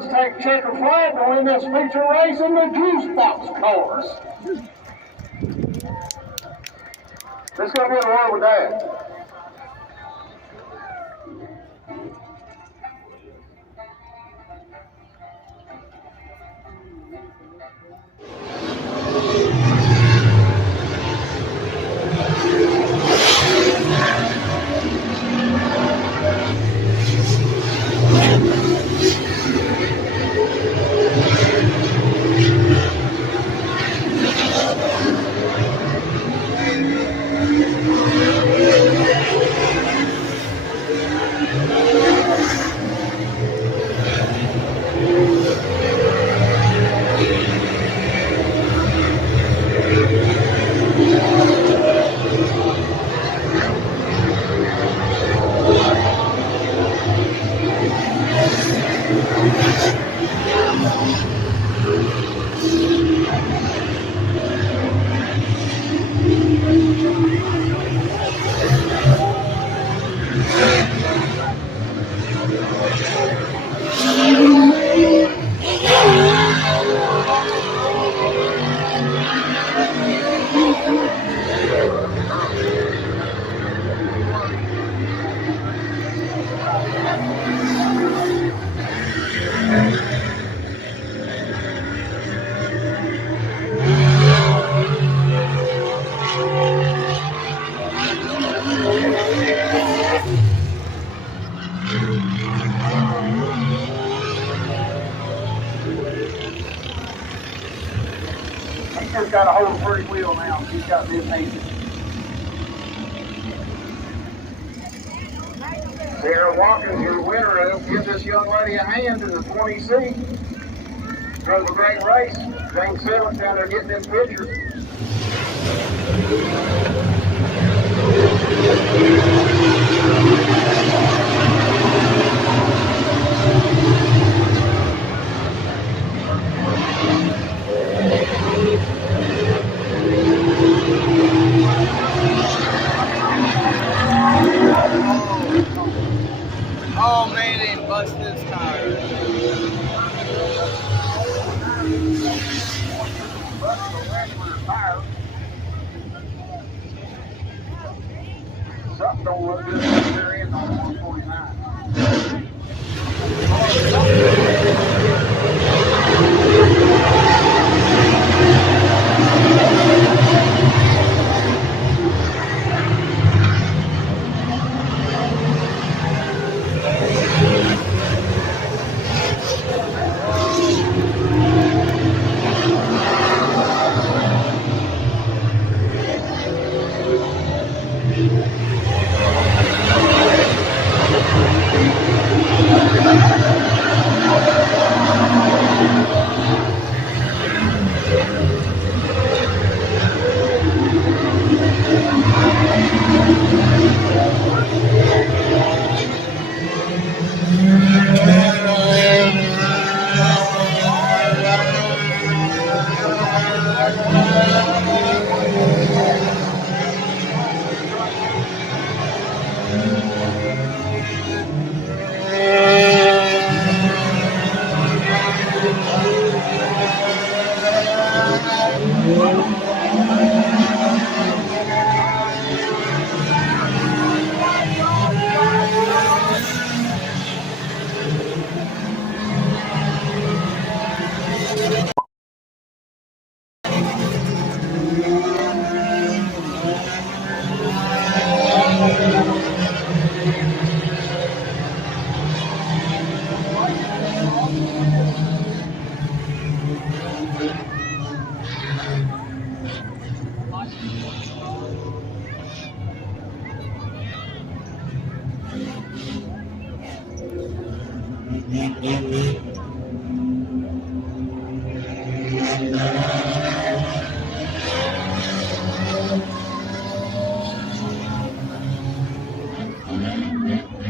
let's take checker flag to win this feature race in the juice box course. Let's go get along with that. He's just got to hold a free wheel now. He's got this hand. Sarah Watkins, your winner of, give this young lady a hand in the 20C. Drove a great race. James Simmons down there getting this picture. Oh man, they bust his tire. Something don't look good up there in on 149.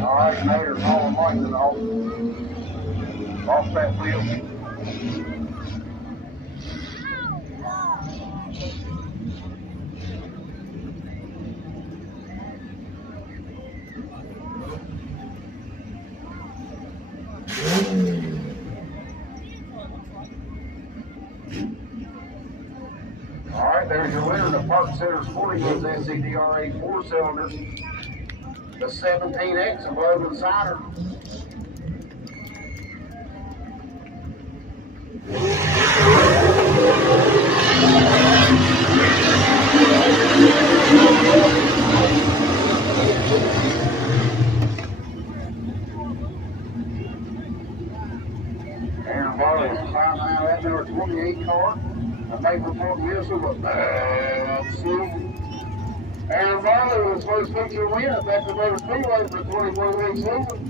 Alright, Mayor, all like it off that wheel. there's your winner. The Park Center Sporting Goods SCDRA 4 cylinders. The 17X of Logan Cider. Aaron Barley is climbing out that number 28 car. The Maplethorpe whistle was Aaron Barley was first feature win at Beckley Speedway for 24-week season.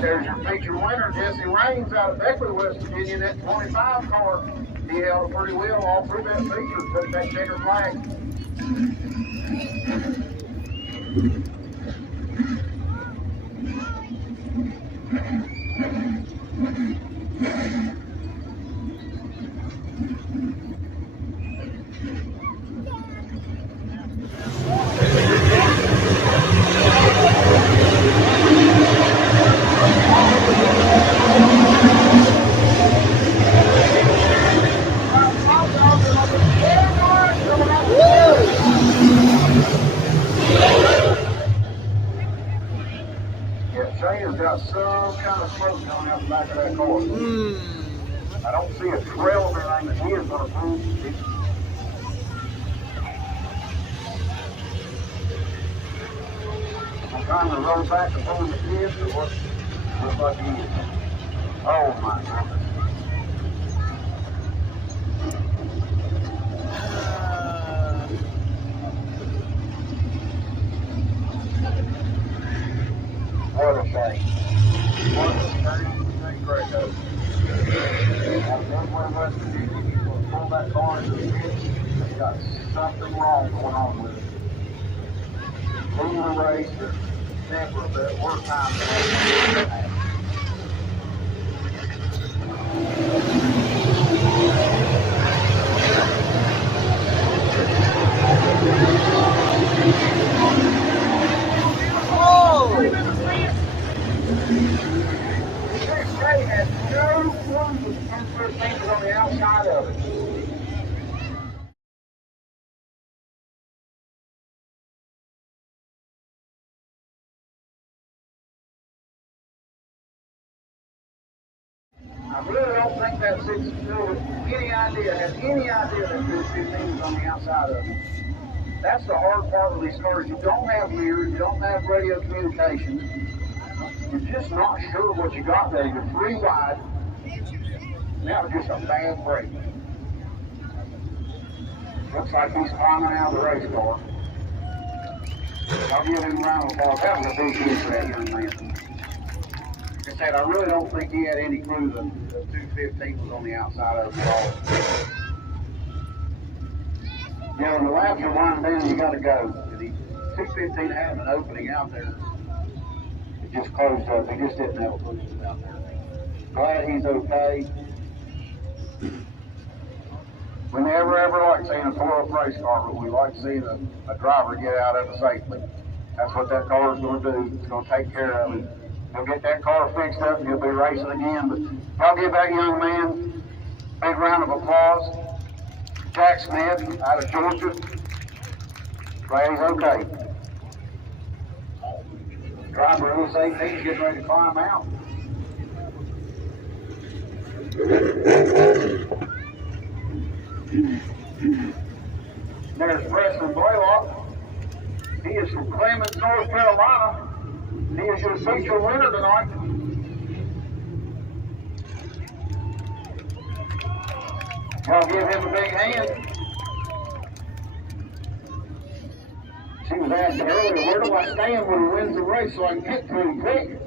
There's your feature winner, Jesse Raines out of Beckley, West Virginia. That 25 car, he held pretty well all through that feature, took that checker flag. Shayna's got some kind of smoke coming out the back of that car. I don't see a trail of anything that he is going to prove. I'm trying to run back and pull the kids or what? Looks like he is. Oh my goodness. What a shame. What a shame. Great though. Out of Bedway, West Virginia, he's going to pull that car into the ditch. He's got something wrong going on with it. Moving the race, there's never a bit worse time than that. Has no clue with the things on the outside of it. I really don't think that 6 has any idea that 215 is on the outside of it. That's the hard part of these cars. You don't have mirrors, you don't have radio communication. You're just not sure what you got there. You're 3 wide. That was just a bad break. Looks like he's climbing out of the race car. I'll give him a round of applause. That was a big hit for that young man. Like I said, I really don't think he had any clue that the 215 was on the outside of it at all. You know, when the laps are winding down, you got to go. 215 had an opening out there. Just closed up. He just didn't have a clue out there. Glad he's okay. We never ever like seeing a tore-up race car, but we like seeing a driver get out of it safely. That's what that car is going to do. It's going to take care of it. He'll get that car fixed up and he'll be racing again. But y'all give that young man a big round of applause. Jack Smith out of Georgia. Glad he's okay. Driver of this 18 is getting ready to climb out. There's Preston Blaylock. He is from Clemens, North Carolina. He is your feature winner tonight. Y'all give him a big hand. She was asking earlier, where do I stand when he wins the race so I can get to him quick?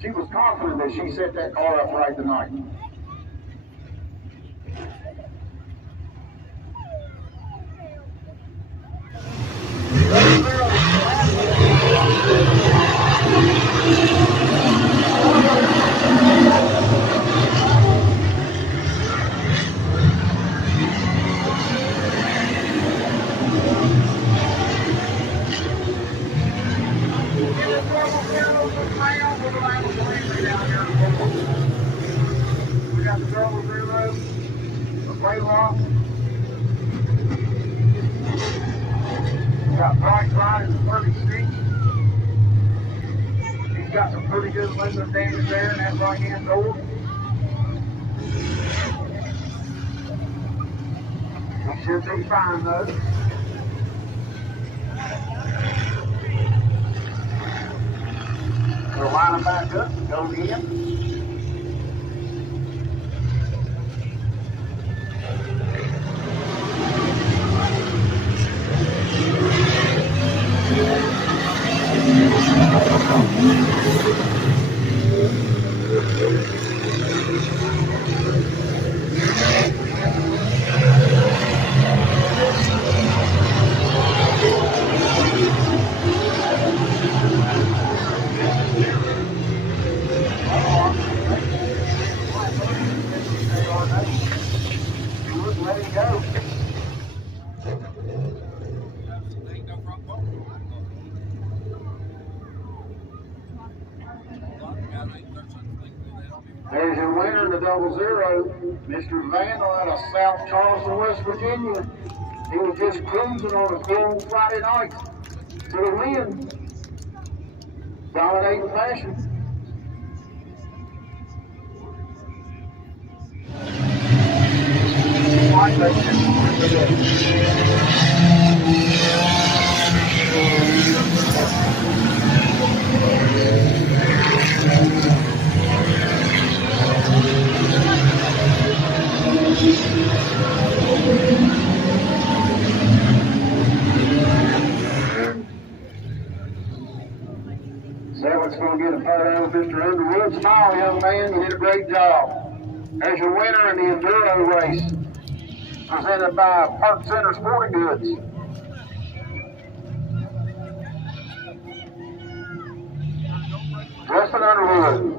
She was confident that she set that car up right tonight. We got the double zero, the play lock. We got bright light in the 36. He's got some pretty good window damage there in that right hand door. He should be fine though. We'll line him back up and go again. Let it go. There's your winner in the double zero, Mr. Vandal out of South Charleston, West Virginia. He was just cruising on a cool Friday night to the win. Dominating fashion. Seven's going to get a photo of Mr. Underwood. Smile, young man, you did a great job. There's your winner in the Enduro race, presented by Park Center Sporting Goods. Justin Underwood.